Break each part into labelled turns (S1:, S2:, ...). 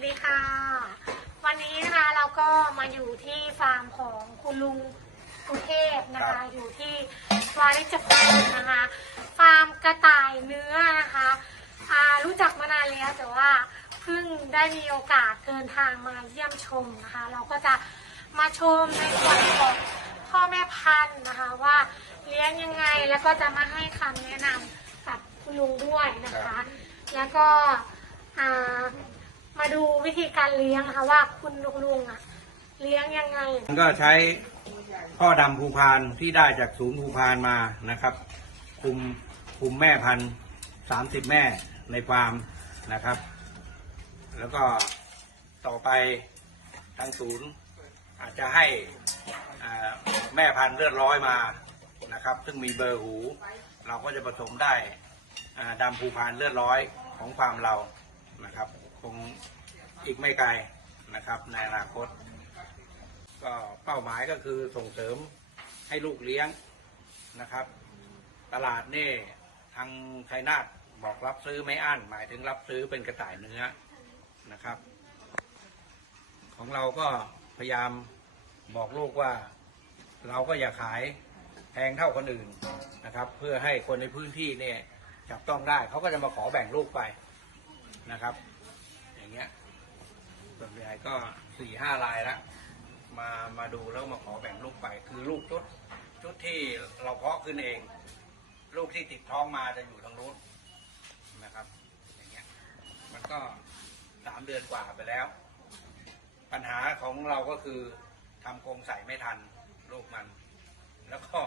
S1: วัสดีค่ะ วันนี้นะคะเราก็มาอยู่ที่ฟาร์มของคุณลุงสุเทพนะ
S2: ครั
S1: คะ
S2: บ
S1: อยู่ที่วาริจภูมินะคะ ฟาร์มกระต่ายเนื้อนะคะอ่ารู้จักมานานแล้วแต่ว่าเพิ่งได้มีโอกาสเดินทางมาเยี่ยมชมนะคะ เราก็จะมาชมในส่วนของพ่อแม่พันธุ์นะคะว่าเลี้ยงยังไงแล้วก็จะมาให้คำแนะนำกับคุณลุงด้วยนะคะ แล้วก็อ่า มาดูวิธีการเลี้ยงนะคะว่าคุณลุงลุงอะเลี้ยงยังไง
S2: มันก็ใช้พ่อดำภูพานที่ได้จากศูนย์ภูพานมานะครับ คุมคุมแม่พันสามสิบแม่ในฟาร์มนะครับ แล้วก็ต่อไปทางศูนย์อาจจะให้แม่พันธุ์เลือดร้อยมานะครับ ซึ่งมีเบอร์หู เราก็จะผสมได้ดำภูพานเลือดร้อยของฟาร์มเรานะครับ คงอีกไม่ไกลนะครับในอนาคต ก็เป้าหมายก็คือส่งเสริมให้ลูกเลี้ยงนะครับ ตลาดนี่ทางไทยนาทบอกรับซื้อไม่อั้นหมายถึงรับซื้อเป็นกระต่ายเนื้อนะครับ ของเราก็พยายามบอกลูกว่าเราก็อย่าขายแพงเท่าคนอื่นนะครับ เพื่อให้คนในพื้นที่เนี่ยจับต้องได้เขาก็จะมาขอแบ่งลูกไปนะครับ อย่างเงี้ยส่วนใหญ่ก็สี่ห้ารายแล้วมามาดูแล้วมาขอแบ่งลูกไป คือลูกชุดชุดที่เราเพาะขึ้นเอง ลูกที่ติดท้องมาจะอยู่ทางนู้นนะครับ อย่างเงี้ยมันก็สามเดือนกว่าไปแล้ว ปัญหาของเราก็คือทำกรงใส่ไม่ทันลูกมัน แล้วก็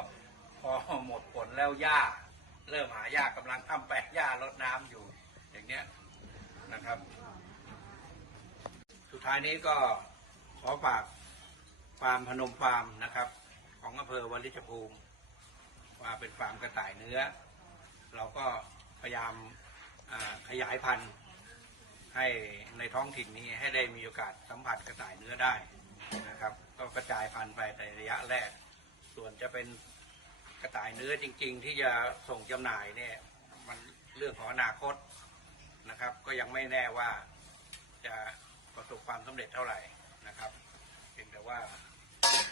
S2: พอหมดผลแล้วหญ้า เริ่มหาหญ้ากำลังทำแปลงหญ้าลดน้ำอยู่ อย่างเงี้ยนะครับ ท้ายนี้ก็ขอฝากฟาร์มพนมฟาร์มนะครับ ของอำเภอวลิชภูมิว่าเป็นฟาร์มกระต่ายเนื้อ เราก็พยายามขยายพันธุ์ให้ในท้องถิ่นนี้ให้ได้มีโอกาสสัมผัสกระต่ายเนื้อได้นะครับ ก็กระจายพันธุ์ไปในระยะแรก ส่วนจะเป็นกระต่ายเนื้อจริง ๆ ที่จะส่งจำหน่ายเนี่ยมันเรื่องของอนาคตนะครับ ก็ยังไม่แน่ว่าจะ ประสบความสำเร็จเท่าไหร่นะครับเพียงแต่ว่า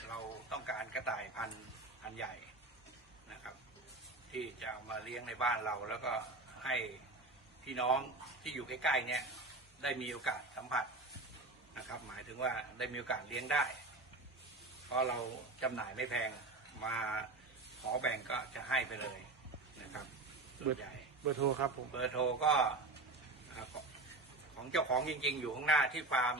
S2: เราต้องการกระต่ายพันธุ์พันธุ์ใหญ่นะครับ ที่จะเอามาเลี้ยงในบ้านเรา แล้วก็ให้พี่น้องที่อยู่ใกล้ๆเนี่ยได้มีโอกาสสัมผัสนะครับ หมายถึงว่าได้มีโอกาสเลี้ยงได้ เพราะเราจำหน่ายไม่แพงมาขอแบ่งก็จะให้ไปเลยนะครับส่วนใหญ่
S3: เบอร์โทรครับผม
S2: เบอร์โทรก็อ่า ของเจ้าของจริง ๆ อยู่ข้างหน้าที่ฟาร์ม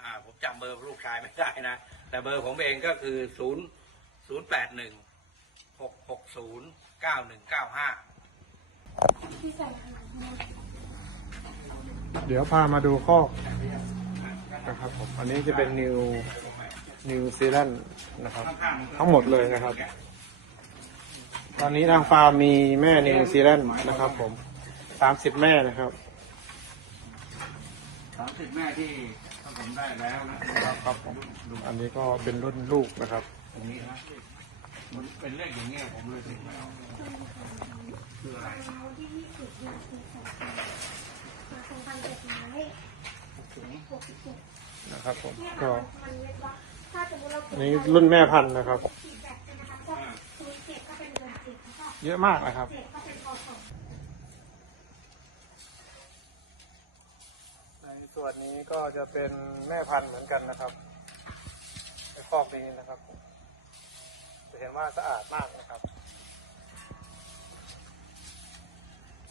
S2: อ่าผมจำเบอร์ลูกชายไม่ได้นะ แต่เบอร์ผมเองก็คือศูนย์ศูนย์แปดหนึ่งหกหกศูนย์เก้าหนึ่งเก้าห้า
S3: เดี๋ยวพามาดูคอกนะครับผมอันนี้จะเป็นนิวนิวซีแลนด์นะครับ ทั้งหมดเลยนะครับ ตอนนี้ทางฟาร์มมีแม่นิวซีแลนด์นะครับผมสามสิบแม่นะครับา
S2: มสิบแม่ที่ผสมได้แล้วนะครับ
S3: ครับผมอันนี้ก็เป็นรุ่นลูกนะครับ
S2: ตรงนี้นะมันเป็นเลขอย่างเงี้ยผมเลยถึงไม่เอาคืออะไร
S3: นะครับผมก็อันนี้รุ่นแม่พันธุ์นะครับ เยอะมากนะครับ ใน ส่วนนี้ก็จะเป็นแม่พันธุ์เหมือนกันนะครับในคอกนี้นะครับ จะเห็นว่าสะอาดมากนะครับ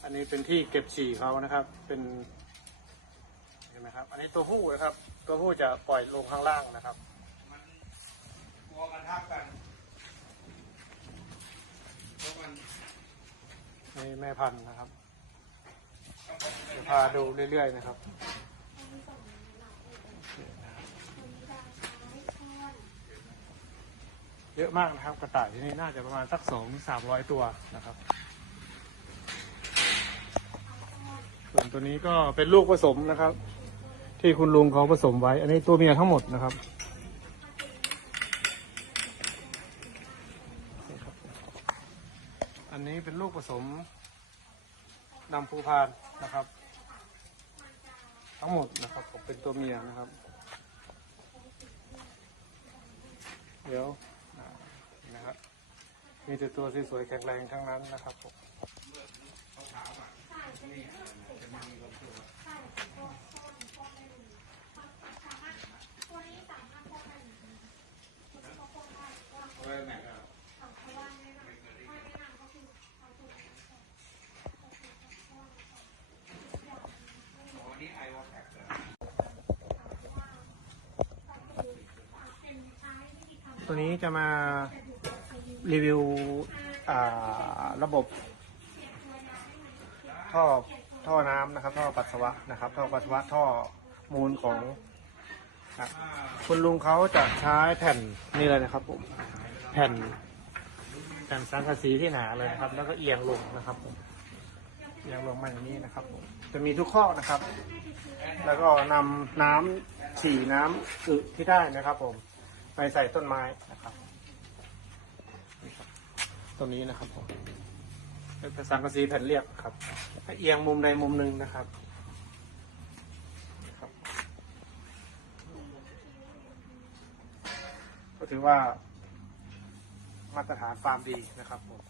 S3: อันนี้เป็นที่เก็บฉี่เขานะครับ เป็นเห็นไหมครับ อันนี้ตัวผู้นะครับ ตัวผู้จะปล่อยลงข้างล่างนะครับ
S2: มันกลัวกันทับกันเพราะมัน
S3: นี่แม่พันธุ์นะครับเดี๋ยวพาดูเรื่อยๆนะครับ ยอะมากนะครับ กระต่ายที่นี่น่าจะประมาณสักสองสามร้อยตัวนะครับ ส่วนตัวนี้ก็เป็นลูกผสมนะครับ ที่คุณลุงเขาผสมไว้ อันนี้ตัวเมียทั้งหมดนะครับอันนี้เป็นลูกผสมนำภูพานนะครับ ทั้งหมดนะครับผมเป็นตัวเมียนะครับ เดี๋ยว มีแต่ตัวสวยๆแข็งแรงทั้งนั้นนะครับผมตัวนี้จะมา รีวิวระบบ ท่อท่อน้ำนะครับ ท่อปัสสาวะนะครับ ท่อปัสสาวะท่อมูลของคุณลุงเขาจะใช้แผ่นนี่เลยนะครับผมแผ่นแผ่นสังกะสีที่หนาเลยนะครับ แล้วก็เอียงลงนะครับผมเอียงลงมาอย่างนี้นะครับผมจะมีทุกข้อนะครับ แล้วก็นำน้ำฉี่น้ำอึที่ได้นะครับ ผมไปใส่ต้นไม้นะครับ ตัวนี้นะครับผมเป็นภาษากะสีแผ่นเรียบครับให้เอียงมุมใดมุมหนึ่งนะครับนี่ครับก็ถือว่ามาตรฐานฟาร์มดีนะครับผม